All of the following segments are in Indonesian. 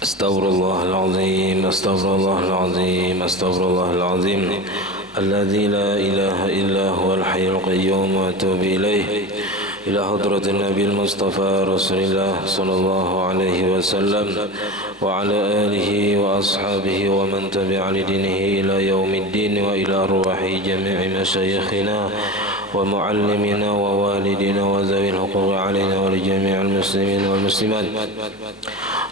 Astaghfirullahaladzim, astaghfirullahaladzim, astaghfirullahaladzim. Alladzi la ilaha illa huwal hayyul qayyum wa atubu ilaih. Ila hadratin Nabil Mustafa Rasulillah sallallahu alaihi wasallam wa ala alihi wa ashabihi wa man tabi'a lidinihi ila yaumiddin wa ila ruhi jami'i masyayikhina wa muallimina wa walidina wa zawil huquqi alaina wa li jami'il muslimin wal muslimat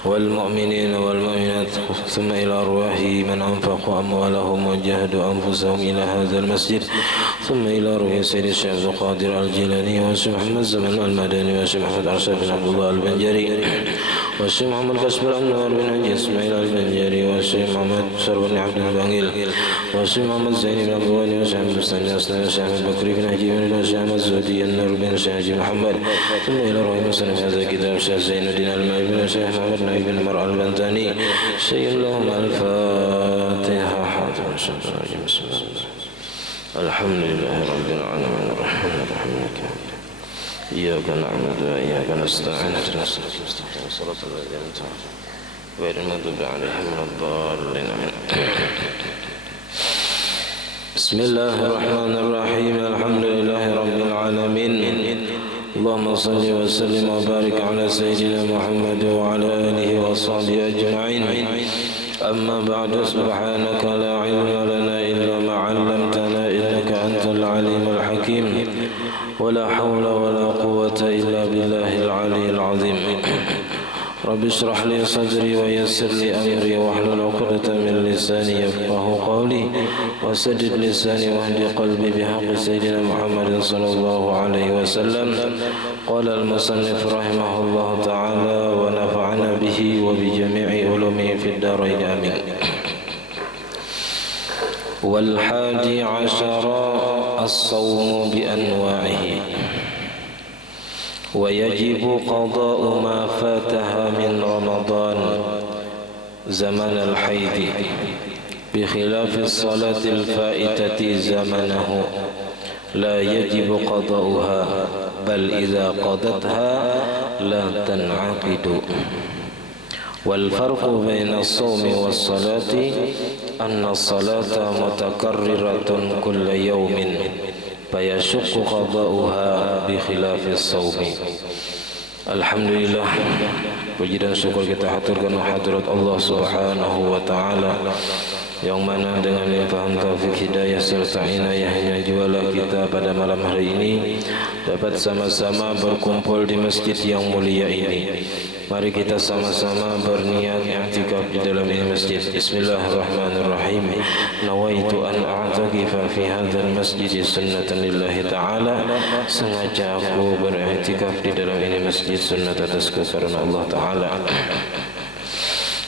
والمؤمنين والمؤمنات ثم إلى أرواح من أنفقوا أموالهم وجاهدوا أنفسهم إلى هذا المسجد ثم إلى روح سيد الشيخ عبد القادر الجيلاني والشيخ محمد زمن المدني والشيخ محمد أرشد بن عبد الله البنجري والشيخ محمد كسب الأنوار بن حجي إسماعيل البنجري والشيخ محمد شرف بن عبد البنجيل والشيخ محمد زين بن أبواني والشيخ محمد مستني أسلام والشيخ محمد بكري بن حجي بن والشيخ محمد زودي النور بن الشيخ حجي محمد ثم إلى روح مسلم هذا كتاب الشيخ زين الدين المالي بن الشيخ محمد بن المرء البنتاني شيء لهم الفاتحة حاتم بسم الله الحمد لله رب العالمين الرحمن الرحيم إياك نعبد وإياك نستعين اهدنا الصراط الذين أنعمت عليهم غير المغضوب عليهم ولا الضالين بسم الله الرحمن الرحيم الحمد لله رب العالمين اللهم صل وسلم وبارك على سيدنا محمد وعلى آله وصحبه أجمعين أما بعد سبحانك لا علم لنا إلا ما علمتنا إنك أنت العليم الحكيم ولا حول ولا قوة إلا بالله العلي العظيم رب اشرح لي صدري ويسر لي أمري واحلل عقدة من لساني يفقه قولي وسدد لساني واهد قلبي بحق سيدنا محمد صلى الله عليه وسلم قال المصنف رحمه الله تعالى ونفعنا به وبجميع علومه في الدارين آمين. والحادي عشر الصوم بأنواعه ويجب قضاء ما فاتها من رمضان زمن الحيض بخلاف الصلاة الفائتة زمنه لا يجب قضاؤها بل إذا قضتها لا تنعقد. والفرق بين الصوم والصلاة أن الصلاة متكررة كل يوم فيشق قضاؤها بخلاف الصوم. Alhamdulillah, puji dan syukur kita haturkan hadirat Allah Subhanahu wa taala yang mana dengan limpahan taufik hidayah serta inayahnya jualah kita pada malam hari ini dapat sama-sama berkumpul di masjid yang mulia ini. Mari kita sama-sama berniat i'tikaf di dalam ini masjid. Bismillahirrahmanirrahim. Nawaitu an a'takifa fi hadzal masjid sunnatan lillahi ta'ala. Sengaja aku beriktikaf di dalam ini masjid sunnat atas kekaruniaan Allah Ta'ala.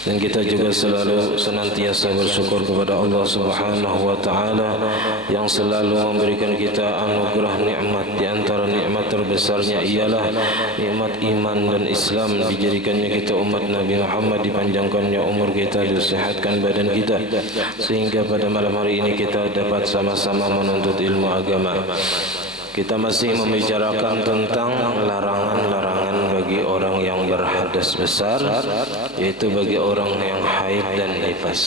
Dan kita juga selalu senantiasa bersyukur kepada Allah Subhanahu wa taala yang selalu memberikan kita anugerah nikmat. Di antara nikmat terbesarnya ialah nikmat iman dan Islam, dijadikannya kita umat Nabi Muhammad, dipanjangkannya umur kita, disehatkan badan kita, sehingga pada malam hari ini kita dapat sama-sama menuntut ilmu agama. Kita masih membicarakan tentang larangan-larangan bagi orang yang berhadas besar, yaitu bagi orang yang haid dan nifas.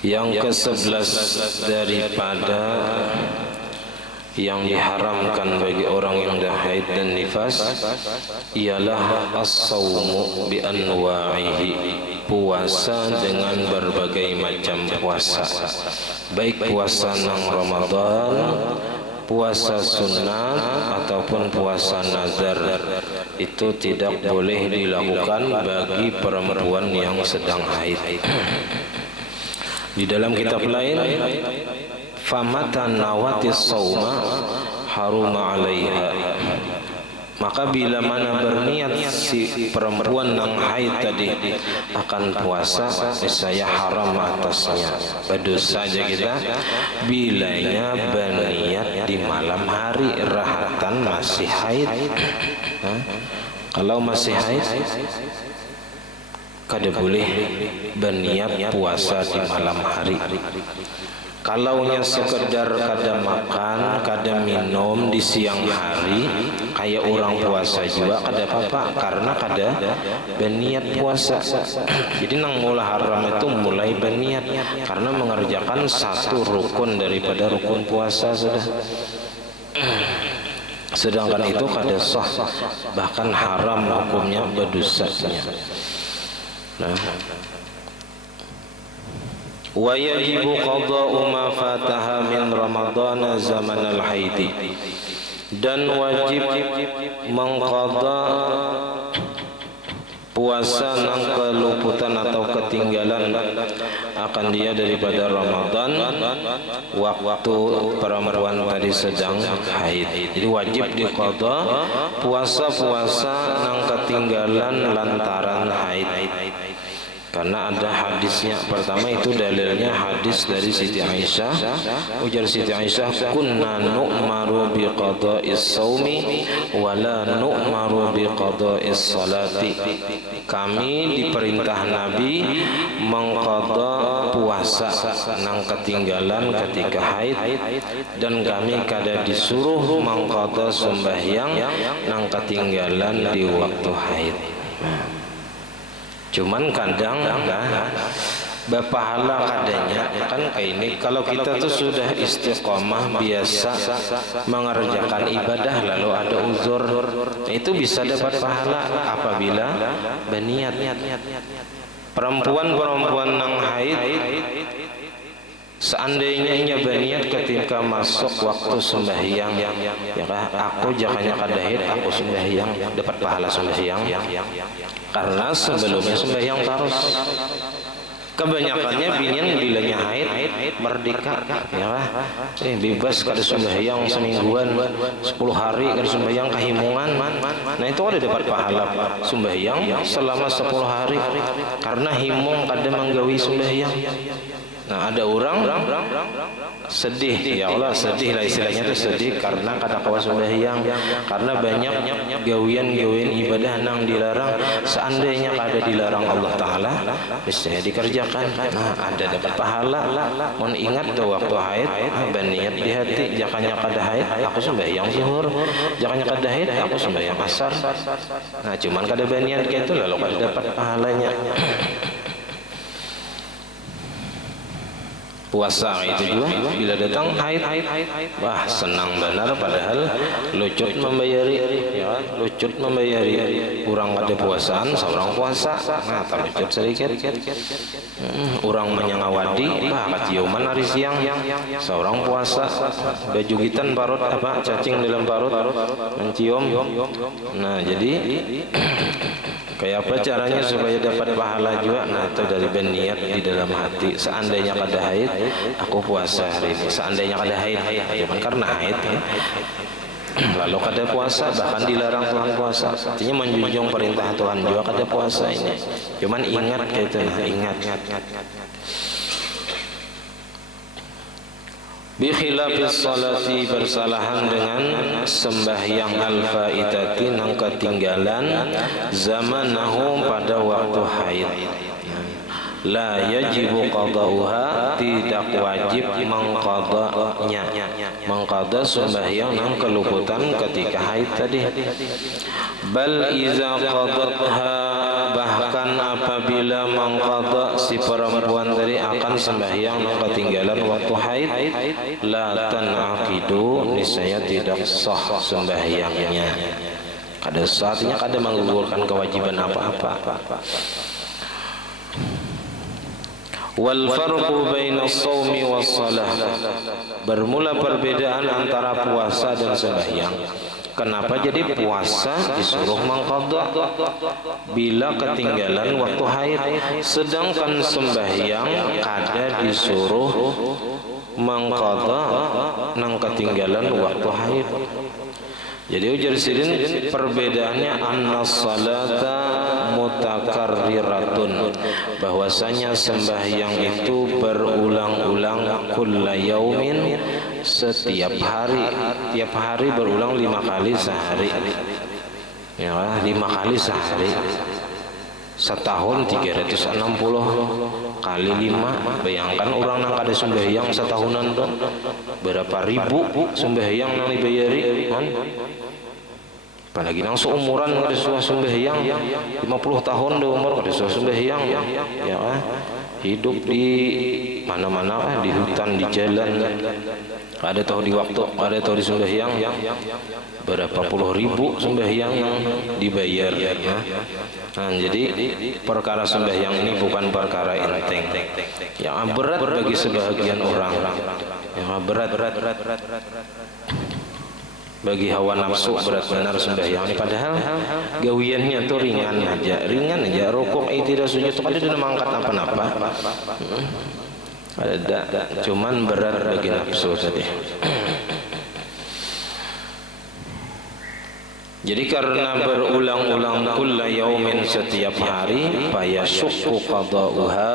Yang ke-11 daripada yang diharamkan bagi orang yang dah haid dan nifas ialah as-sawmu bi anwa'ihi, puasa dengan berbagai macam puasa, baik puasa nang Ramadan, puasa sunnah ataupun puasa nazar. Itu tidak boleh dilakukan bagi perempuan yang sedang haid. Di dalam kitab lain, famatan nawatis sauma haruma alaiha, Maka bila mana berniat si perempuan nang haid tadi akan puasa, saya haram atasnya, berdosa saja kita bilanya berniat di malam hari rahatan masih haid. Kalau masih haid kada boleh berniat puasa di malam hari. Kalaunya sekedar kada makan, kada minum di siang hari, kayak orang puasa juga kada apa-apa, karena kada berniat puasa. Jadi nang mula haram itu mulai berniat, karena mengerjakan satu rukun daripada rukun puasa sudah. Sedangkan itu kada sah, bahkan haram hukumnya, berdosanya. Nah, wa yajibu qada'u ma fataha min ramadhan zaman al-haid, dan wajib mengqada puasa nang keluputan atau ketinggalan akan dia daripada Ramadan waktu perempuan tadi sedang haid. Jadi wajib diqada puasa-puasa nang ketinggalan lantaran haid. Karena ada hadisnya. Pertama itu dalilnya hadis dari Siti Aisyah. Ujar Siti Aisyah, kunna nu'maru biqada'is saumi wa la nu'maru biqada'is salati. Kami diperintah Nabi mengqada puasa nang ketinggalan ketika haid, dan kami kada disuruh mengqada sembahyang nang ketinggalan di waktu haid. Cuman kadang berpahala kadanya kan kayak ini. Kalau kita tuh sudah istiqomah biasa mengerjakan ibadah lalu ada uzur, itu bisa dapat pahala apabila berniat. Perempuan nang haid seandainya ia berniat ketika masuk waktu sembahyang, ya kah, aku jangannya kada haid, aku sembahyang, dapat pahala sembahyang. Karena sebelumnya sembahyang terus. Kebanyakannya binian bilanya haid merdeka, ya kah, bebas kada sembahyang semingguan, 10 hari kada sembahyang kahimungan. Nah itu ada dapat pahala sembahyang selama 10 hari, karena himung kada menggawi sembahyang. Nah ada orang sedih, ya Allah sedih lah istilahnya itu, sedih karena kada kawas sembahyang, karena banyak gawian ibadah nang dilarang. Seandainya kada dilarang Allah Ta'ala, bisa dikerjakan. Nah ada dapat pahala. Mohon ingat tuh waktu haid berniat di hati, jangannya kada haid aku sembahyang zuhur, jangannya kada haid aku sembahyang asar. Nah cuman kada berniat kayak itu lalu kada dapat pahalanya. Puasa itu juga bila datang haid, wah senang benar, padahal lucut membayari, ya, lucut membayari. Orang kada puasaan, seorang puasa, nah terlucut sedikit. Orang menyangawadi, wah kaciuman hari siang, seorang puasa, bejugitan parut apa cacing dalam parut mencium. Nah jadi kayak apa caranya supaya dapat pahala juga? Nah itu dari berniat di dalam hati. Seandainya kada haid, aku puasa hari ini. Seandainya kada haid, cuman karena haid lalu kada puasa, bahkan dilarang Tuhan puasa. Artinya menjunjung perintah Tuhan juga kada puasa ini. Cuman ingat gitu, nah ingat. Bikhilafis salati, bersalahan dengan sembahyang al-faidati nang ketinggalan zamanahu pada waktu haid. La yajibu qada'uha, tidak wajib mengqadanya, mengqada sembahyang nang keluputan ketika haid tadi. Bal iza qadatha, bahkan apabila mengqada si perempuan tadi akan sembahyang nang ketinggalan waktu haid, la tanaqidu, niscaya tidak sah sembahyangnya. Kada saatnya kada menggugurkan kewajiban apa-apa. Wal farqu baina shaumi was shalah, bermula perbedaan antara puasa dan sembahyang. Kenapa jadi puasa disuruh mengqada bila ketinggalan waktu haid, sedangkan sembahyang kada disuruh mengqada nang ketinggalan waktu haid. Jadi ujar sidin perbedaannya annas salata mutakarriratun, bahwasanya sembahyang itu berulang-ulang kulla yaumin, setiap hari. Tiap hari berulang 5 kali sehari. Ya, 5 kali sehari. Setahun 360 kali 5. Bayangkan orang nang kada sembahyang setahunan tuh berapa ribu sembahyang nang dibayari kan? Apalagi nang seumuran kada suah sembahyang 50 tahun di umur kada suah sembahyang ya kan? Hidup di mana-mana, di hutan, di jalan, ada tahu di waktu, ada tahu di sembahyang berapa puluh ribu sembahyang yang dibayar ya. Nah, jadi perkara sembahyang ini bukan perkara enteng, yang berat bagi sebagian orang, yang berat bagi hawa nafsu, berat benar sembahyang ini. Padahal gawiannya tuh ringan aja, rukuk tidak sujud itu kan tidak mengangkat apa-apa, ada cuman berat bagi nafsu tadi. Jadi karena berulang-ulang kulla yaumin, setiap hari, fayasyukku qada'uha,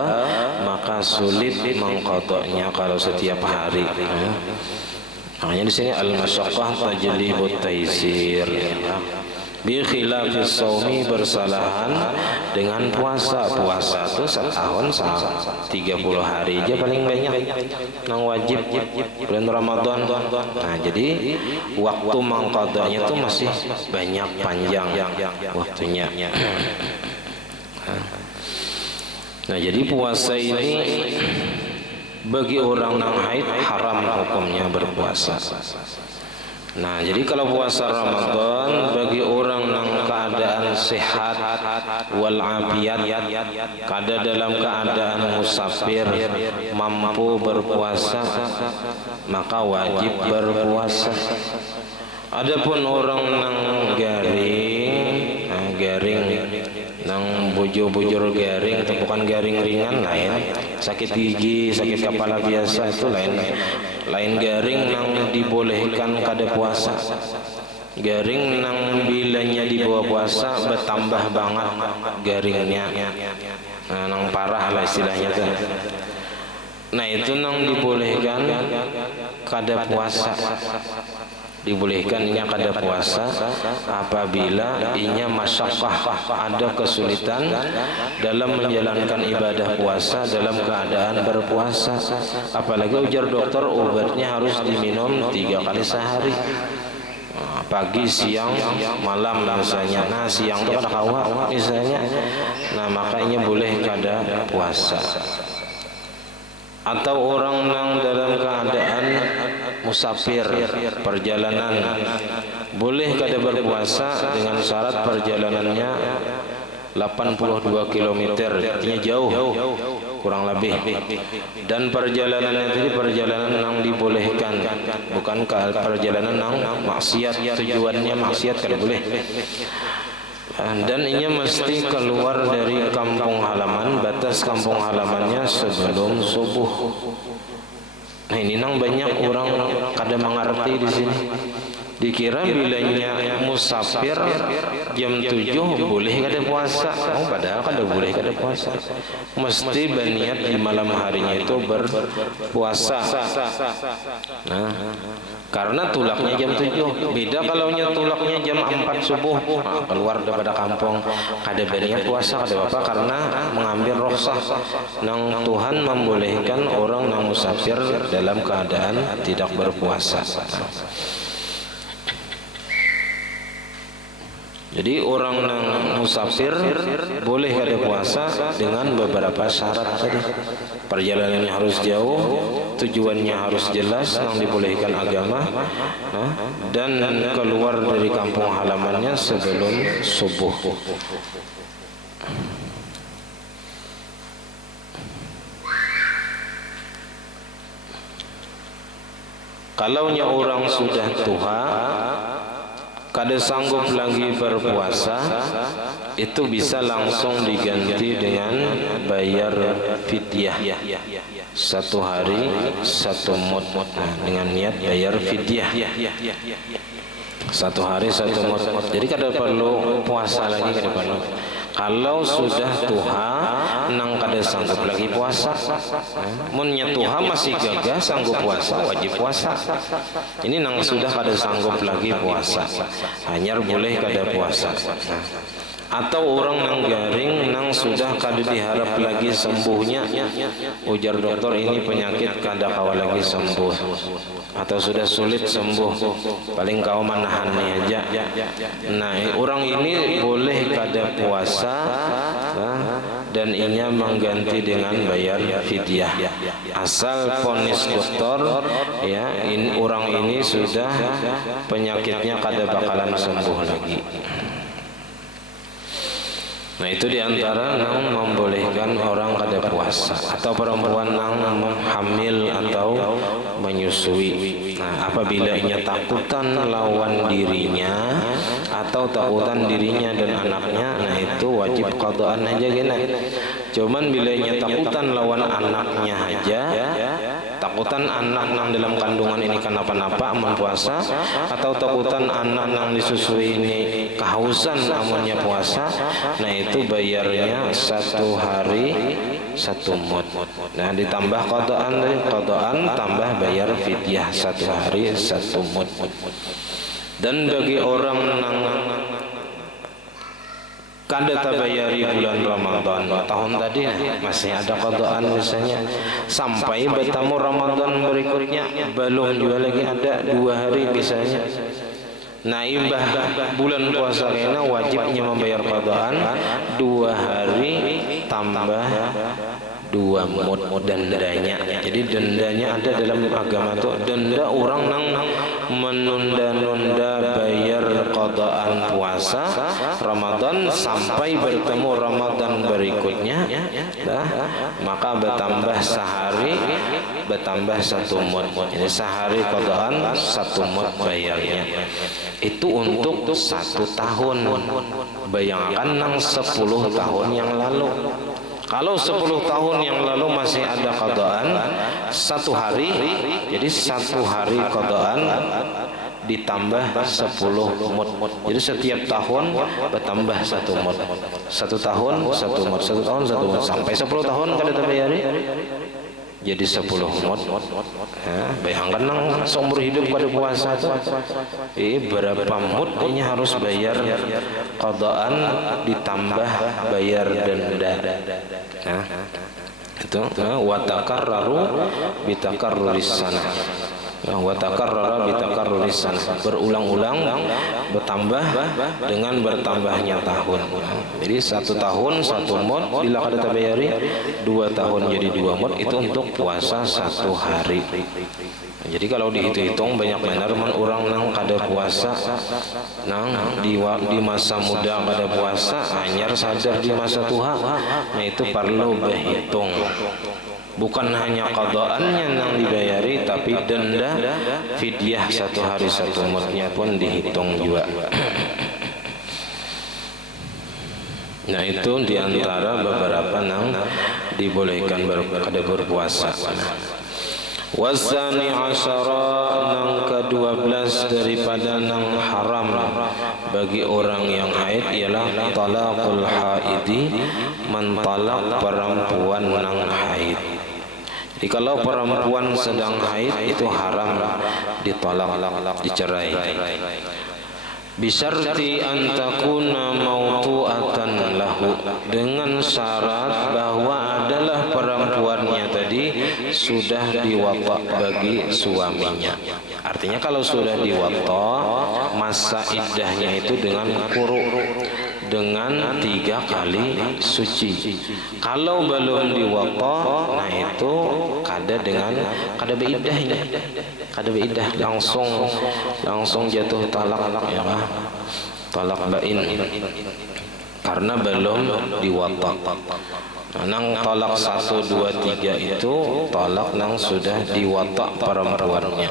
maka sulit mengqada'nya kalau setiap hari. Makanya di sini al-masyaqqah tajlibut taisir. Bi khilafis shaumi, bersalahan dengan puasa. Puasa itu setahun 30 hari aja paling banyak nang wajib bulan Ramadan. Nah, jadi waktu mengqadanya itu masih banyak, panjang waktunya. Nah, jadi puasa ini bagi orang nang haid haram hukumnya berpuasa. Nah, jadi kalau puasa Ramadan bagi orang nang keadaan sehat wal afiat, kada dalam keadaan musafir, mampu berpuasa, maka wajib berpuasa. Adapun orang nang garing nang bujur-bujur garing, itu bukan garing ringan lain, sakit gigi, sakit kepala biasa itu lain garing nang dibolehkan kada puasa. Garing nang bilanya dibawa puasa bertambah banget garingnya, nah, nang parah lah istilahnya tuh. Nah, itu nang dibolehkan kada puasa. Dibolehkan inya kada puasa apabila inya masyaqqah, ada kesulitan dalam menjalankan ibadah puasa dalam keadaan berpuasa. Apalagi ujar dokter obatnya harus diminum 3 kali sehari, pagi, siang, malam misalnya. Nah, siang itu kada kawa misalnya, nah makanya boleh kada puasa. Atau orang nang dalam keadaan musafir, perjalanan, boleh kada berpuasa dengan syarat perjalanannya 82 km, artinya jauh kurang lebih. Dan perjalanannya itu perjalanan yang dibolehkan, bukan perjalanan yang maksiat, tujuannya maksiat kada boleh. Dan ia mesti keluar dari kampung halaman, batas kampung halamannya sebelum subuh. Nah, ini nang banyak orang kada mengerti di sini. Dikira bilanya musafir jam 7 boleh kada puasa. Oh, padahal kada boleh kada puasa. Mesti berniat di malam harinya itu berpuasa. Nah, karena tulaknya jam 7. Beda kalau tulaknya jam 4 subuh. Nah, keluar daripada kampung kada berniat puasa kada apa, karena mengambil rukhsah nang Tuhan membolehkan orang nang musafir dalam keadaan tidak berpuasa. Jadi orang yang musafir boleh ada puasa dengan beberapa syarat tadi. Perjalanannya harus jauh, tujuannya harus jelas yang dibolehkan agama, dan keluar dari kampung halamannya sebelum subuh. Kalaunya orang sudah tua, kada sanggup lagi berpuasa, itu bisa langsung diganti dengan bayar fidyah 1 hari 1 mud, dengan niat bayar fidyah. 1 hari 1 mut. Jadi kada perlu puasa lagi kada perlu. Kalau sudah tuha nang kada sanggup lagi puasa, munnya tuha masih gagah sanggup puasa, wajib puasa. Ini nang sudah kada sanggup lagi puasa, hanyar boleh kada puasa. Atau orang nang garing nang sudah kada diharap lagi sembuhnya, ujar dokter ini penyakit kada kawal lagi sembuh, atau sudah sulit sembuh, paling kau menahannya aja. Nah, orang ini boleh kada puasa, dan inya mengganti dengan bayar fidyah, asal vonis dokter ya orang ini sudah penyakitnya kada bakalan sembuh lagi. Nah, itu diantara yang membolehkan orang kada puasa, atau perempuan yang hamil atau menyusui. Nah, apabila ia takutan lawan dirinya atau takutan dirinya dan anaknya, nah itu wajib qadaan aja gini. Cuman bila ia takutan lawan anaknya aja, takutan anak nang dalam kandungan ini kenapa-napa aman puasa, atau takutan anak nang disusui ini kehausan amannya puasa, nah itu bayarnya 1 hari 1 mut. Nah, ditambah qadaan tambah bayar fidyah 1 hari 1 mut. Dan bagi orang nang kada tabayari bulan Ramadan tahun tadi, masih ada qadaan misalnya sampai bertemu Ramadan berikutnya, belum juga lagi ada 2 hari misalnya. Nah, imbah bulan puasa kena wajibnya membayar qadaan 2 hari tambah 2 mut dendanya. Jadi dendanya ada dalam agama itu, denda orang nang menunda-nunda bayar qadaan puasa Ramadan sampai bertemu Ramadan berikutnya, maka bertambah sehari, bertambah 1 mut. Ini sehari qadaan 1 mut bayarnya. Itu untuk 1 tahun. Bayangkan nang 10 tahun yang lalu. Kalau 10 tahun yang lalu masih ada qadaan 1 hari, jadi 1 hari qadaan ditambah 10 mut. Jadi setiap tahun bertambah 1 mut. 1 tahun 1 mut, 1 tahun 1 mut, sampai 10 tahun kada terbayari. Jadi 10 mut. Bayangkan nang seumur hidup pada puasa itu, berapa mut ini harus bayar qadaan ditambah bayar denda. Itu wa takarraru bi takarruris sana. Wa takarrara bi takarruris sana, berulang-ulang bertambah dengan bertambahnya tahun. Jadi 1 tahun 1 mut bila kada terbayari, 2 tahun jadi 2 mut, itu untuk puasa 1 hari. Jadi kalau dihitung banyak benar orang nang kada puasa, nang di masa muda kada puasa, anyar sadar di masa tua, nah itu perlu berhitung. Bukan hanya qadaannya nang dibayari, tapi denda fidyah 1 hari 1 mutnya pun dihitung juga. Nah, itu diantara beberapa nang dibolehkan kada berpuasa. Wasani asyara nang ke-12 daripada nang haram bagi orang yang haid ialah talaqul haidi, mentalak perempuan nang haid. Jadi kalau perempuan sedang haid itu haram ditolak, dicerai. Bisyarti antakuna mautu'atan lahu, dengan syarat bahwa adalah perempuannya tadi sudah diwata bagi suaminya. Artinya kalau sudah diwata, masa iddahnya itu dengan quru, dengan 3 kali suci. Kalau belum diwata, nah itu kada beiddahnya, kada beidah, langsung jatuh talak, ya, talak bain, karena belum diwata. Nang talak 1, 2, 3 itu talak nang sudah diwata perempuannya.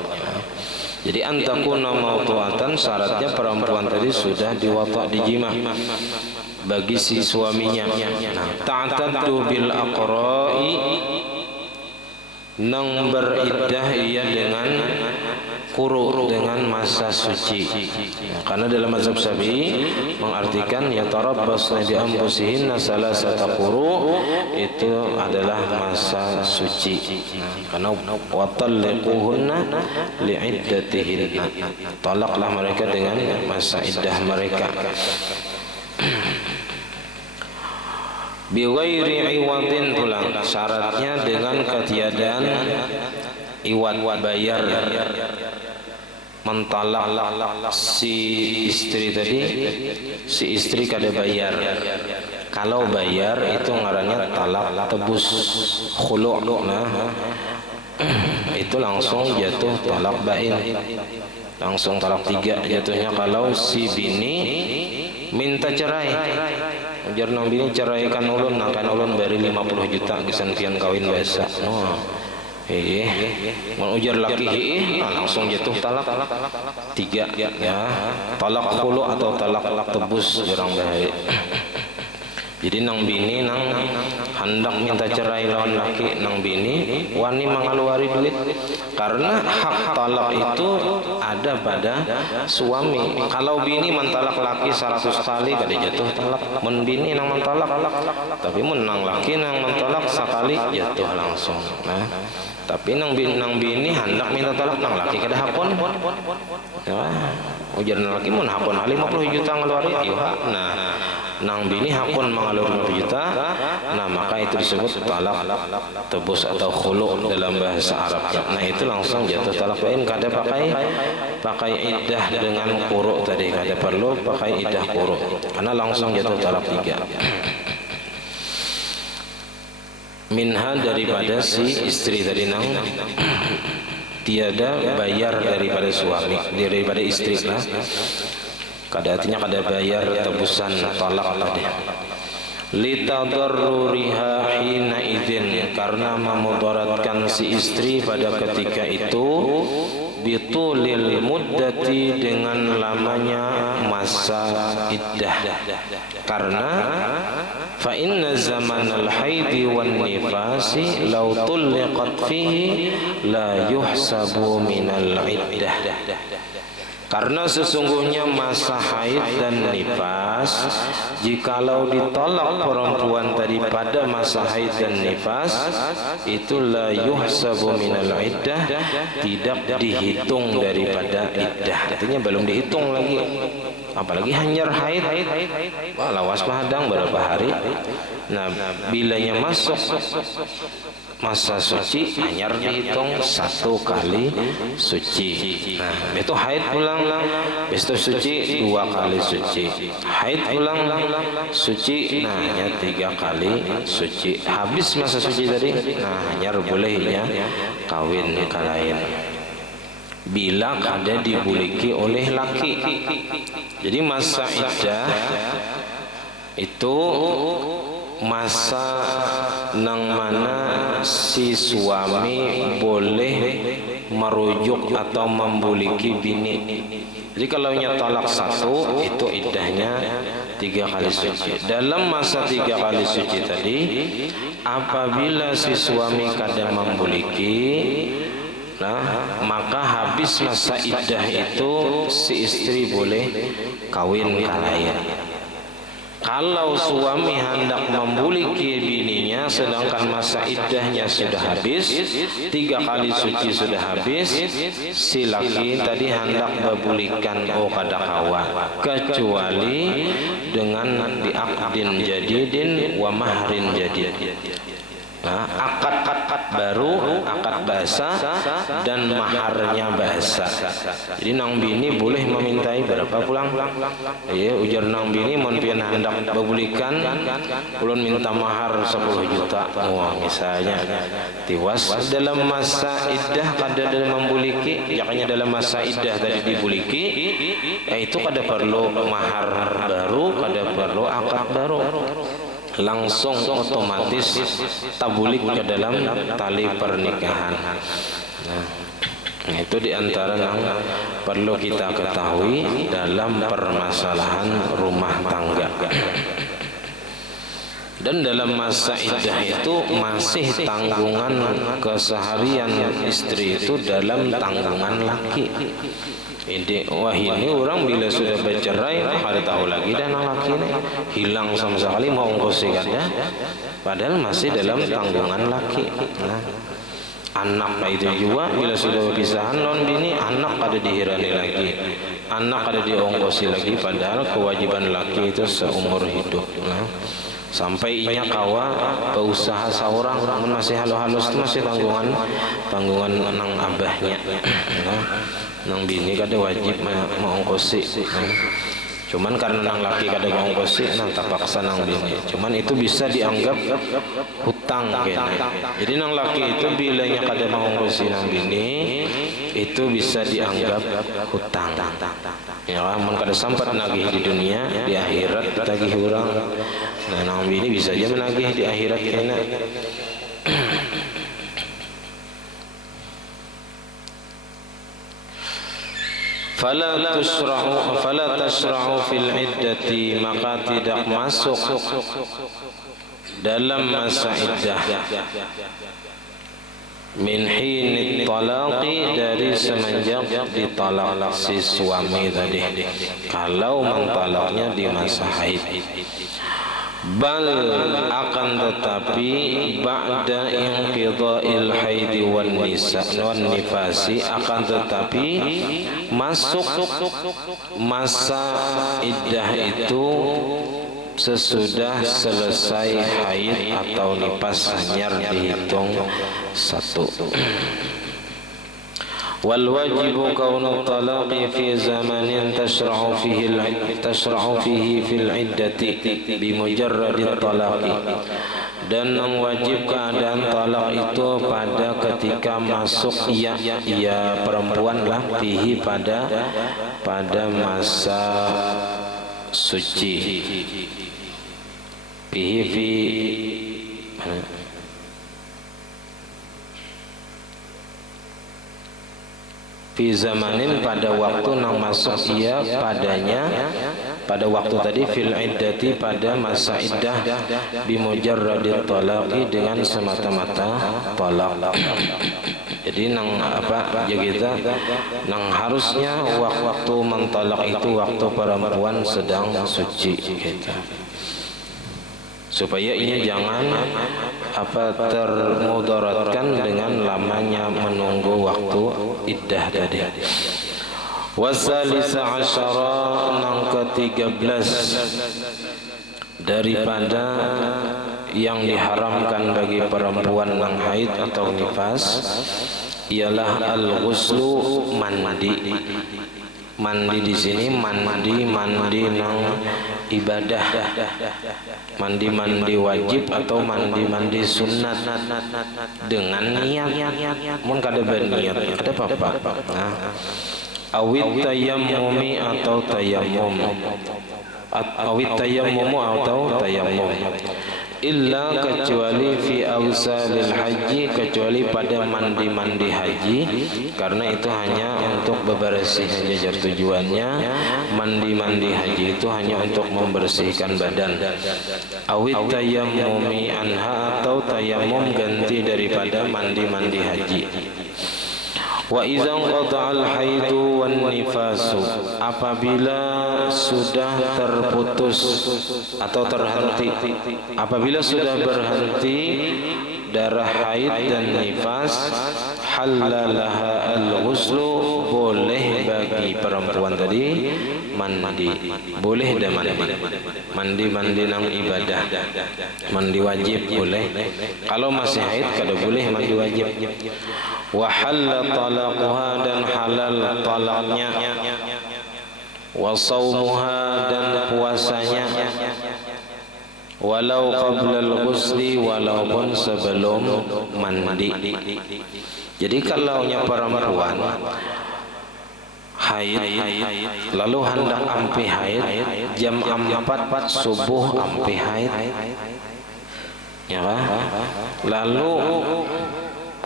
Jadi antakuna mautuatan, syaratnya perempuan tadi sudah diwata, dijima bagi si suaminya. Ta'taddu bil aqra'i, nang beriddah ia dengan quru dengan masa suci. Karena dalam mazhab Syafi'i mengartikan yatarabbasna bi anfusihinna salasata quru itu adalah masa suci. Karena watalliquhunna li'iddatihinna, talaklah mereka dengan masa iddah mereka. Bighairi iwadin pulang, syaratnya dengan ketiadaan iwad, bayar. Mentalak si istri tadi, si istri kada bayar. Kalau bayar itu ngarannya talak tebus khulu'. Nah, itu langsung jatuh talak bain, langsung talak 3 jatuhnya. Kalau si bini minta cerai, ujar nang bini ceraikan ulun, kan ulun bari 50 juta gesan pian kawin biasa. Mau ujar laki langsung jatuh talak 3 ya, talak khulu atau talak tebus jarang baik. Jadi nang bini nang hendak minta cerai lawan laki, nang bini wani mengeluari duit, karena hak talak itu ada pada suami. Kalau bini mentalak laki 100 kali kada jatuh talak, mun bini nang mentalak, tapi mun nang laki nang mentalak sekali jatuh langsung. Nah, tapi nang bini hendak minta talak nang laki kada hakun. Ujar nang laki mun hakun 50 juta ngeluari iuha. Nah, nang bini hakun mengalur 50 juta. Nah, maka itu disebut talak tebus atau khulu dalam bahasa Arab. Nah, itu langsung jatuh talak bain, kada pakai iddah dengan quru tadi, kada perlu pakai iddah quru, karena langsung jatuh talak 3. Minha daripada si istri tadi nang tiada bayar daripada suami, daripada istri lah. Kada artinya kada bayar tebusan talak tadi. Litadarruriha hina idzin, karena memudaratkan si istri pada ketika itu, bitulil muddati, dengan lamanya masa iddah. Karena fa inna zamanal haidi wan nifasi law tulliqat fihi la yuhsabu minal iddah. Karena sesungguhnya masa haid dan nifas, jikalau ditolak perempuan tadi pada masa haid dan nifas, itu la yuhsabu minal iddah, tidak dihitung daripada iddah. Artinya belum dihitung lagi. Apalagi hanyar haid, wah lawas padang berapa hari. Nah, bilanya masuk masa suci hanyar dihitung 1 kali suci. Nah, itu haid pulang, besok suci 2 kali suci, haid pulang suci, nah hanya 3 kali suci. Habis masa suci tadi, nah hanyar bolehnya kawin ke lain bila kada dibuliki oleh laki. Jadi masa iddah itu masa nang mana si suami boleh merujuk atau membuliki bini. Jadi kalau talak 1 itu iddahnya 3 kali suci. Dalam masa 3 kali suci tadi, apabila si suami kada membuliki, nah maka habis masa iddah itu si istri boleh kawin ke lain. Kalau suami hendak membuliki bininya sedangkan masa iddahnya sudah habis, 3 kali suci sudah habis, si laki tadi hendak membulikan kada kawan, kecuali dengan biaqdin jadidin wa mahrin jadid. Nah, akad baru, akad basah dan maharnya basah. Jadi nang bini boleh memintai berapa pulang? Iya, ujar nang bini mun pian hendak bebulikan, ulun minta mahar 10 juta. Wah, misalnya tiwas dalam masa iddah kada dalam membuliki, yakni dalam masa iddah tadi dibuliki, itu kada perlu mahar baru, kada perlu akad baru. Langsung otomatis tabulik ke dalam tali pernikahan. Nah, itu diantara yang perlu kita ketahui dalam permasalahan rumah tangga. Dan dalam masa iddah itu masih tanggungan keseharian istri itu dalam tanggungan laki. Ini orang bila sudah bercerai ada tahu lagi dan laki ini hilang sama sekali mau ongkos ada, padahal masih dalam tanggungan laki. Nah, anak itu juga bila sudah berpisahan non bini anak ada dihirani lagi, anak ada diongkosi lagi, padahal kewajiban laki itu seumur hidup. Nah, sampai inya kawa berusaha seorang masih halus itu masih tanggungan nang abahnya. Nah, nang bini kada wajib mengongkosi. Cuman karena nang laki kada mengongkosi, nang terpaksa nang bini. Cuman itu bisa dianggap hutang kena. Jadi nang laki itu bilanya kada mengongkosi nang bini, itu bisa dianggap hutang. Ya, mun kada sempat nagih di dunia, di akhirat tagih orang. Nah, nang bini bisa aja menagih di akhirat kena. Fala tasra'u fil iddati, maka tidak masuk dalam masa iddah min hinit talaqi, dari semenjak ditalak si suami tadi, kalau mentalaknya di masa haid. Bal akan tetapi ba'da inqidha'il haidi wan nifasi, akan tetapi masuk masa iddah itu sesudah selesai haid atau nifas, hanya dihitung satu. Wal wajibu kaunu talaqi fi zamanin tashra'u fihi fil iddati bi mujarradit talaqi, dan yang wajib keadaan talak itu pada ketika masuk ia perempuan lah fihi pada masa suci, fihi fi zamanin, pada waktu nang masuk ia padanya, pada waktu tadi fil iddati pada masa iddah, bimujarradit talaqi dengan semata-mata talak. Jadi nang apa ya kita nang harusnya waktu mentalak itu waktu perempuan sedang suci kita, supaya ini jangan termudaratkan dengan lamanya menunggu waktu iddah tadi. Wasalisa asyara, nang ke-13 daripada yang diharamkan bagi perempuan nang haid atau nifas ialah al-ghuslu, mandi. Mandi di sini mandi nang ibadah, mandi wajib atau mandi sunat dengan niat. Mun kada berniat ada apa-apa. Nah, awit tayammumi atau tayammum, awit tayammumu atau tayammum, illa kecuali fi awsalil haji, kecuali pada mandi haji, karena itu hanya untuk bebersih saja tujuannya. Mandi haji itu hanya untuk membersihkan badan. Awit tayammumi anha, atau tayammum ganti daripada mandi haji. Wa idzan qata'al haidu wan nifasu, apabila sudah terputus atau terhenti, apabila sudah berhenti darah haid dan nifas, halalaha al-ghuslu, boleh bagi perempuan tadi mandi, boleh dan mandi nang ibadah, mandi wajib boleh. Kalau masih haid kada boleh mandi wajib. Wa halal talaquha, dan halal talaknya. Wa saumuha, dan puasanya. Walau qablal ghusli, walaupun sebelum mandi. Jadi kalau perempuan haid lalu hendak ampi haid jam 4 subuh ampi haid, ya kan? Lalu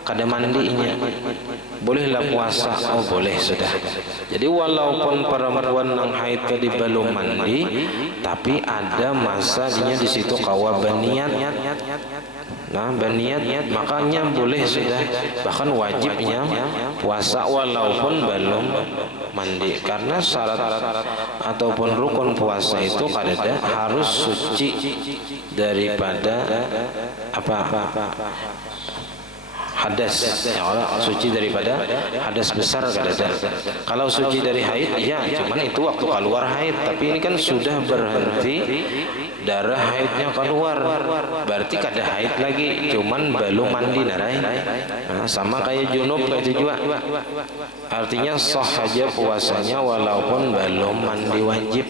kada mandinya. Bolehlah puasa, oh boleh sudah. Jadi walaupun perempuan yang haid tadi belum mandi, tapi ada masanya di situ kawa baniat. Nah, baniat makanya boleh sudah, bahkan wajibnya puasa walaupun belum mandi, karena syarat ataupun rukun puasa itu kadada harus suci daripada hadas, ya Allah, suci daripada hadas besar kadada. Kalau suci dari haid, ya, cuman itu waktu keluar haid. Tapi ini kan sudah berhenti, darah haidnya keluar, berarti kada haid lagi, cuman belum mandi narai. Nah, sama kayak junub itu juga. Artinya sah saja puasanya walaupun belum mandi wajib.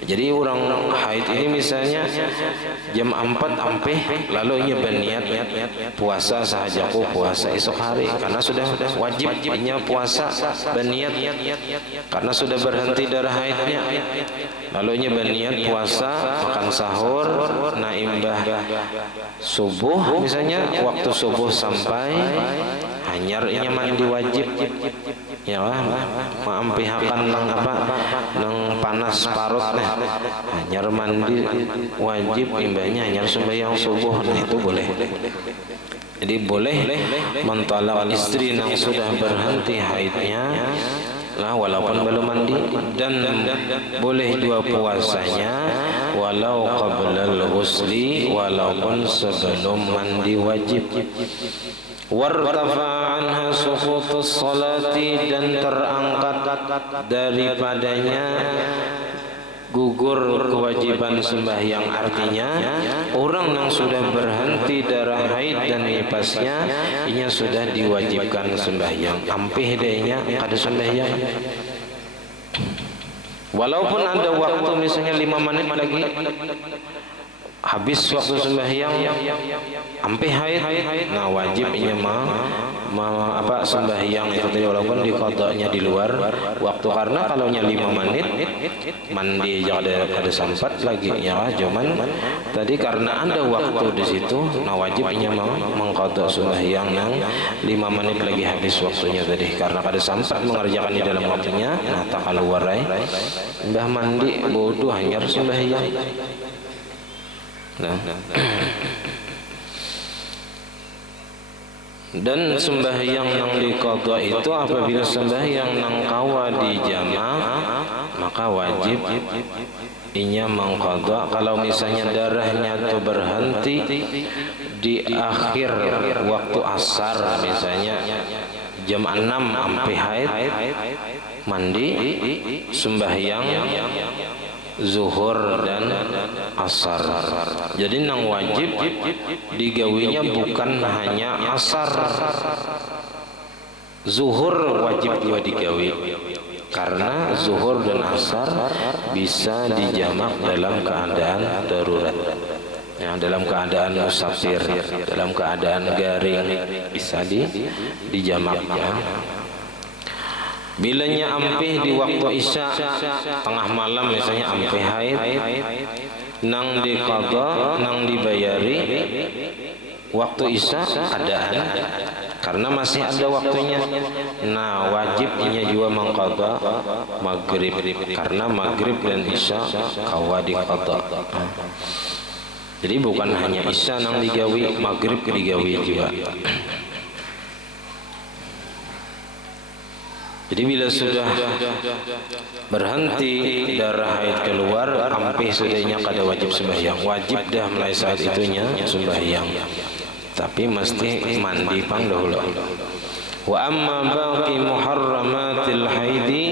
Jadi orang haid ini misalnya jam 4 ampeh, lalu ia berniat puasa sahaja, aku puasa esok hari karena sudah wajibnya puasa, berniat karena sudah berhenti darah haidnya, lalu ia berniat puasa, makan sahur, naimbah subuh misalnya, waktu subuh sampai hanyarnya mandi wajib, ya maampihakan nang nang panas parut hanyar mandi wajib, imbahnya hanyar sembahyang subuh. Nah itu boleh. Jadi boleh mentolak istri yang sudah berhenti haidnya lah walaupun belum mandi, dan boleh juga puasanya walau qablal ghusli, walaupun sebelum mandi wajib. Wartafa anha suqutus salati, dan terangkat daripadanya gugur kewajiban sembahyang. Artinya orang yang sudah berhenti darah haid dan nifasnya, inya sudah diwajibkan sembahyang, ampih dehnya kada sembahyang. Walaupun ada waktu misalnya 5 menit lagi habis waktu sembahyang, ampih haid, nah wajibnya sembahyang itu tadi walaupun diqadanya di luar waktu, karena kalau nya 5 menit mandi aja ada sempat lagi ya, cuman tadi karena ada waktu di situ, nah wajibnya mengqada sembahyang yang 5 menit lagi habis waktunya tadi, karena ada sempat mengerjakan di dalam waktunya. Nah tak keluar mbah mandi bodoh hanyar sembahyang. Nah. Dan sembahyang yang diqadha itu apabila sembahyang nang kawa di jamak, maka wajib inya mengqadha. Kalau misalnya darahnya itu berhenti di akhir waktu asar, misalnya jam 6 sampai haid, mandi sembahyang zuhur dan asar. Jadi nang wajib digawinya bukan hanya asar, zuhur wajib juga digawi, karena zuhur dan asar bisa dijamak dalam keadaan darurat, ya, dalam keadaan musafir, dalam keadaan garing bisa dijamak, ya. Bilanya ampih di waktu isya tengah malam misalnya ampih haid, nang diqadha, nang dibayari waktu isya adaan, karena masih ada waktunya. Nah wajibnya juga mengqadha maghrib, karena maghrib dan isya kawa diqadha. Jadi bukan hanya isya nang digawi, maghrib digawi juga. Jadi bila sudah berhenti darah haid keluar, ampih sudahnya kada wajib sembahyang. Wajib dah mulai saat itunya sembahyang, tapi mesti mandi pang dahulu. Wa amma baqi muharramatil haidi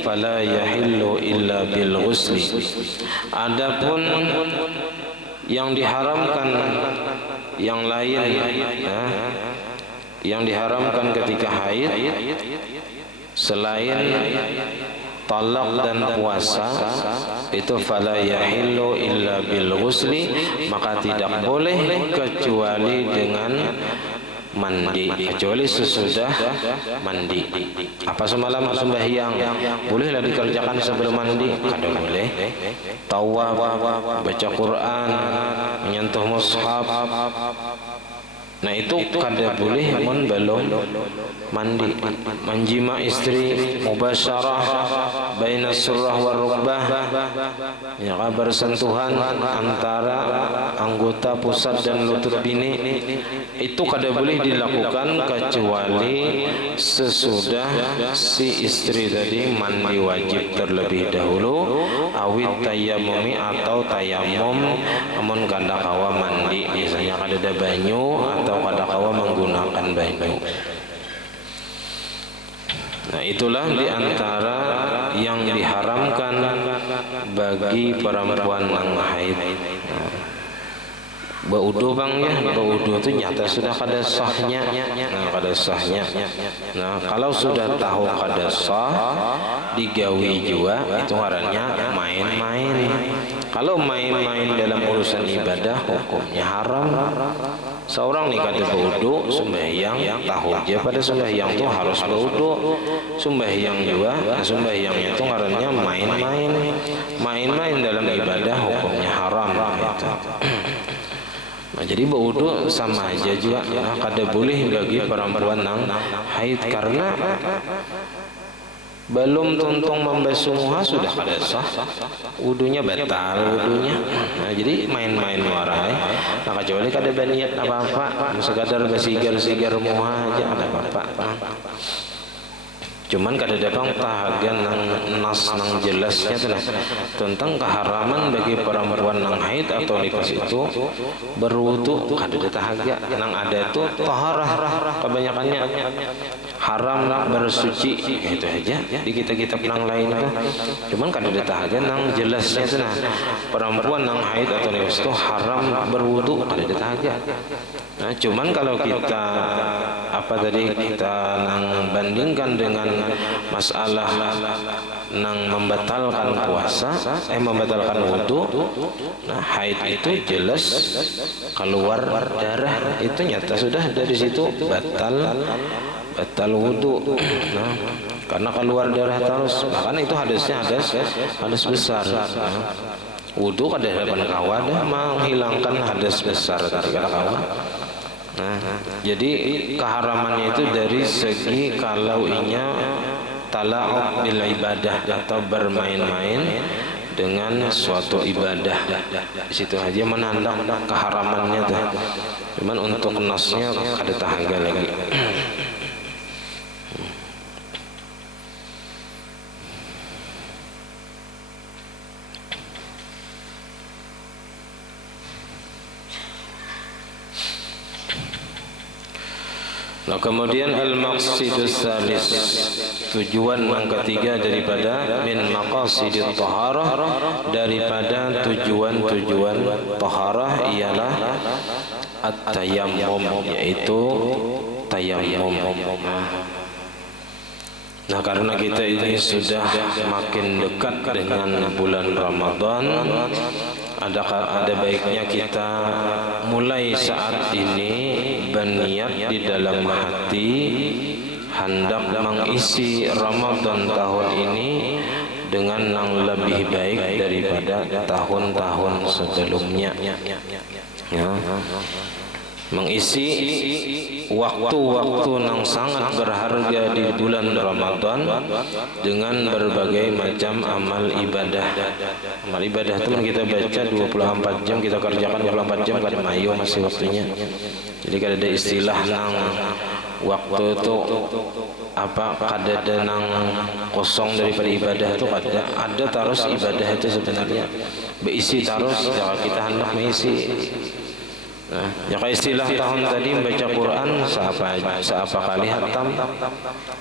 fala yahillu illa bil ghusli. Adapun yang diharamkan yang lain, yang diharamkan ketika haid selain talak dan puasa, itu fala yahillu illa bil ghusli, maka tidak boleh kecuali dengan mandi, kecuali sesudah mandi. Apa semalam sembahyang bolehlah dikerjakan sebelum mandi? Kada boleh. Tawaf, baca Quran, menyentuh mushaf, Nah itu kada boleh mun belum mandi. Menjima istri mubasyarah baina surrah wa rukbah, ya bersentuhan antara anggota pusat dan lutut bini, itu kada boleh dilakukan kecuali sesudah si istri tadi mandi wajib terlebih dahulu, awit tayammumi atau tayamum amun kada kawa mandi, biasanya kada ada banyu atau kada kawa menggunakan banyu. Nah itulah diantara yang diharamkan bagi perempuan yang haid. Baudu bang ya, baudu itu nyata sudah kada sahnya. Nah kada sahnya. Nah kalau sudah tahu kada sah digawi juga, itu ngarannya main-main. Kalau main-main dalam urusan ibadah hukumnya haram. Seorang nih kada baudu sembahyang, tahu aja pada sembahyang itu harus baudu. Sembahyang juga, sembahyangnya itu ngarannya main-main. Main-main dalam ibadah hukumnya haram gitu. Nah, jadi berwudu sama aja juga, nah, kada boleh bagi perempuan yang haid karena belum tuntung membasuh muha sudah kada sah, wudunya batal wudunya. Nah, jadi main-main warai. Nah, kecuali kada berniat apa-apa, sekadar basigar-sigar muha aja ada apa-apa. Cuman kada datang tahagan nang nas nang jelasnya tentang keharaman bagi perempuan nang haid atau nifas itu berwudu, kada ada tahaga. Nang ada itu taharah kebanyakannya haram bersuci itu aja di kitab-kitab nang lain itu. Cuman kada ada tahaga nang jelasnya perempuan nang haid atau nifas itu haram berwudu, kada ada tahaga. Nah, cuman kalau kita kita nang bandingkan dengan masalah nang membatalkan puasa, membatalkan wudu, nah haid itu jelas keluar darah, itu nyata sudah dari situ batal wudu. Nah, karena keluar darah terus, bahkan itu hadasnya hadas besar. Nah, wudu kada dapat kawa dah menghilangkan hadas besar kada kawa. Nah, jadi keharamannya itu dari segi kalau inya tala'ub bil ibadah atau bermain-main dengan suatu ibadah. Di situ aja menandang keharamannya tuh. Cuman untuk nasnya kada tahaga lagi. Nah, kemudian al-maqsidus salis, tujuan yang ketiga daripada min maqasidit taharah, daripada tujuan-tujuan taharah ialah at-tayammum, yaitu tayamum. Nah, karena kita ini sudah makin dekat dengan bulan Ramadan, ada baiknya kita mulai saat ini berniat di dalam hati hendak mengisi Ramadan tahun ini dengan yang lebih baik daripada tahun-tahun sebelumnya. Ya. Mengisi waktu-waktu yang sangat berharga di bulan Ramadan dengan berbagai macam amal ibadah. Amal ibadah itu kita baca 24 jam, kita kerjakan 24 jam, kada mayo masih waktunya. Jadi kada ada istilah nang waktu itu apa kada ada nang kosong daripada ibadah itu, ada terus ibadah itu sebenarnya beisi terus, jangan kita hendak mengisi. Nah, ya kayak istilah tahun tadi membaca Quran seapa kali hatam,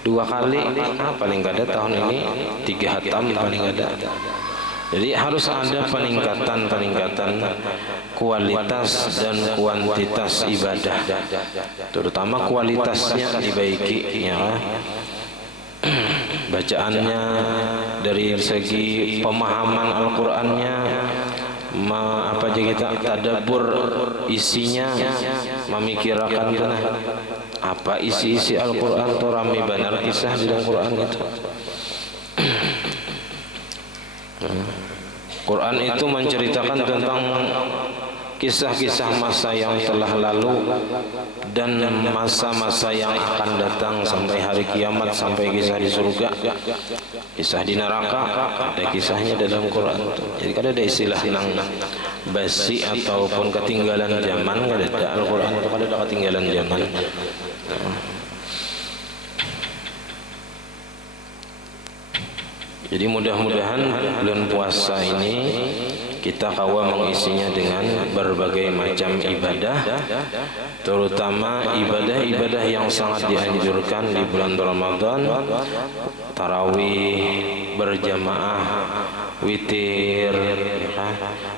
2 kali, nah, paling kada tahun ini 3 hatam paling ada. Jadi harus ada peningkatan kualitas dan kuantitas ibadah, terutama kualitasnya dibaiki, ya. Bacaannya dari segi pemahaman Al-Qur'annya, apa aja kita tadabbur isinya, memikirkan apa isi-isi Al-Qur'an tuh rame benar kisah di dalam Quran itu. Quran itu menceritakan tentang kisah-kisah masa yang telah lalu dan masa-masa yang akan datang sampai hari kiamat, sampai kisah di surga, kisah di neraka, ada kisahnya dalam Quran. Jadi kada ada istilah nang basi ataupun ketinggalan zaman, kada ada. Al-Quran itu kada ada ketinggalan zaman. Jadi mudah-mudahan bulan puasa ini kita kawa mengisinya dengan berbagai macam ibadah, terutama ibadah-ibadah yang sangat dianjurkan di bulan Ramadan, tarawih berjamaah, witir,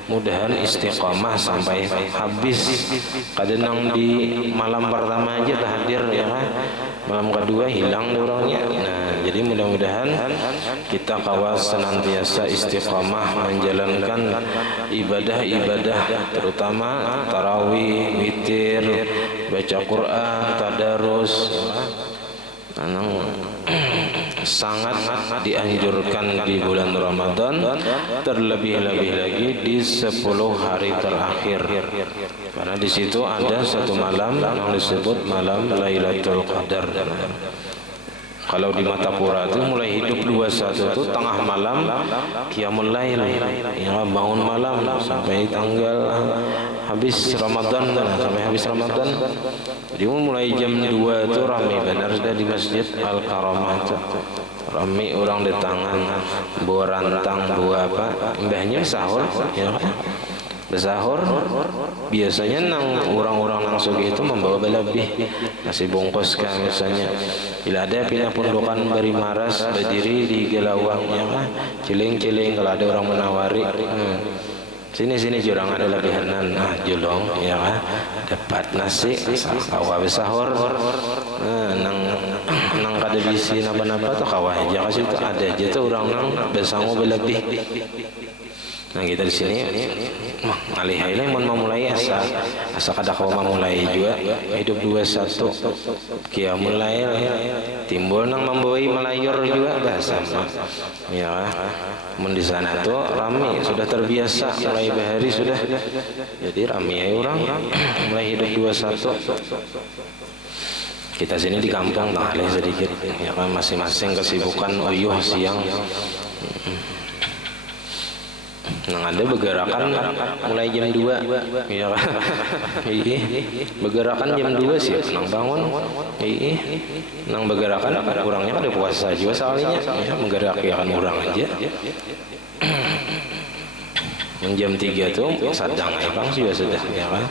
mudahan istiqamah sampai habis. Kadang di malam pertama aja tak hadir ya kan, malam kedua hilang orangnya. Nah, jadi mudah-mudahan kita kawas senantiasa istiqamah menjalankan ibadah-ibadah, terutama tarawih, witir, baca Quran, tadarus. Sangat dianjurkan di bulan Ramadan, terlebih-lebih lagi di 10 hari terakhir, karena di situ ada satu malam yang disebut malam Lailatul Qadar. Kalau di Matapura itu mulai hidup 21 itu tengah malam qiyamul lail, ya, bangun malam sampai tanggal habis Ramadan, sampai habis Ramadan. Jadi mulai jam 2 itu ramai benar sudah di Masjid Al-Karamah itu. Ramai orang di tangan bawa rantang, bawa apa, mbahnya sahur ya. Bersahur biasanya nang orang-orang nang sugi itu membawa belebih, nasi bungkus kan misalnya. Bila ada pindah pondokan beri maras berdiri di gelawang ya, ciling-ciling kalau ada orang menawari, sini jurang ada lebihanan, julong ya, dapat nasi kawa bersahur, nang kada bisi napa-napa tuh kawa aja kasih itu ada aja tuh orang nang bersanggup belebih. Nah kita di sini ngalih ini mau memulai asa kada kau memulai juga hidup 21 kia mulai timbul nang membawai melayur juga bahasa ya. Di sana tuh rami sudah terbiasa mulai bahari sudah jadi rami ya orang mulai hidup 21. Kita sini di kampung ngalih sedikit ya kan, masing-masing kesibukan uyuh siang. Nang ada bergerakan mulai jam 2 ya kan. Bergerakan jam 2 sih nang bangun. Nang bergerakan orangnya kan ada puasa juga soalnya ya, menggerakkan orang aja. Yang jam 3 tuh sadang bang sudah ya kan.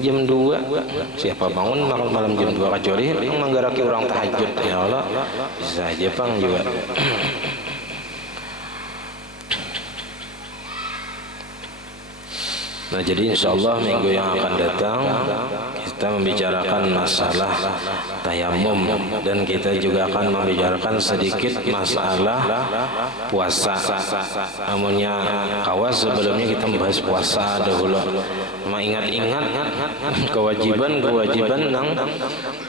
Jam 2 siapa bangun malam jam 2 kecuali yang menggeraki orang tahajud ya Allah bisa aja bang juga. Nah jadi insya Allah minggu yang akan datang kita membicarakan masalah tayamum, dan kita juga akan membicarakan sedikit masalah puasa. Namunnya kawas sebelumnya kita membahas puasa dahulu. Ingat-ingat kewajiban yang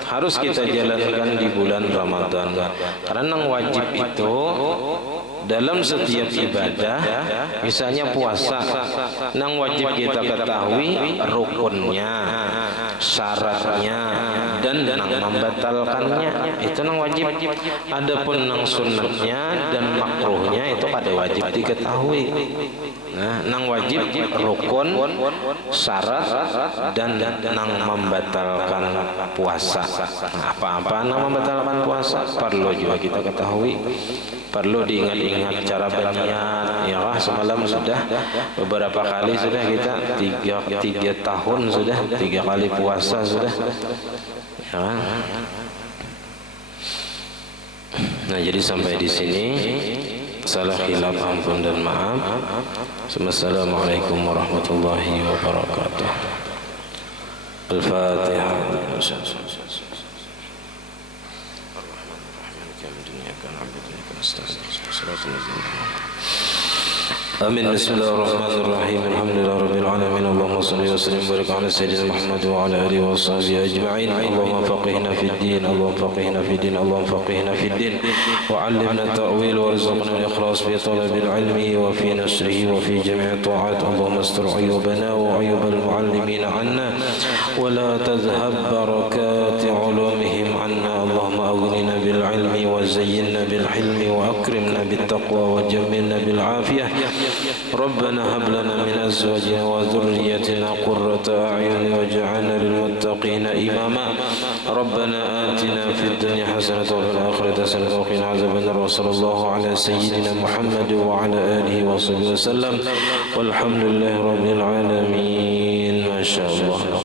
harus kita jalankan di bulan Ramadan. Karena yang wajib itu dalam setiap ibadah, misalnya puasa, nang wajib kita ketahui rukunnya, syaratnya, dan nang membatalkannya. Itu nang wajib. Adapun nang sunnatnya dan makruhnya itu pada wajib diketahui. Nah, nang wajib rukun, syarat, dan nang membatalkan puasa. Apa-apa nang membatalkan puasa perlu juga kita ketahui. Perlu diingat-ingat cara berniat ya lah. Semalam sudah beberapa kali sudah kita tiga tahun sudah 3 kali puasa sudah ya. Nah jadi sampai di sini salah khilaf ampun dan maaf. Assalamualaikum warahmatullahi wabarakatuh. Al-Fatihah. آمين. بسم الله الرحمن الرحيم. الحمد لله رب العالمين. اللهم صل وسلم وبارك على سيدنا محمد وعلى آله وصحبه أجمعين. اللهم فقهنا في الدين، اللهم فقهنا في الدين، اللهم فقهنا في الدين، وعلمنا التأويل وارزقنا الإخلاص في طلب العلم وفي نشره وفي جميع الطاعات. اللهم استر عيوبنا وعيوب المعلمين عنا، ولا تذهب بركات علومهم عنا. اللهم أغننا بالعلم وزينا بالحلم وأكرمنا بالتقوى وجملنا بالعافية. ربنا هب لنا من أزواجنا وذريتنا قرة أعين واجعلنا للمتقين إماما. ربنا آتنا في الدنيا حسنة وفي الآخرة حسنة وقنا عذاب النار. وصلى الله على سيدنا محمد وعلى آله وصحبه وسلم، والحمد لله رب العالمين. ما شاء الله.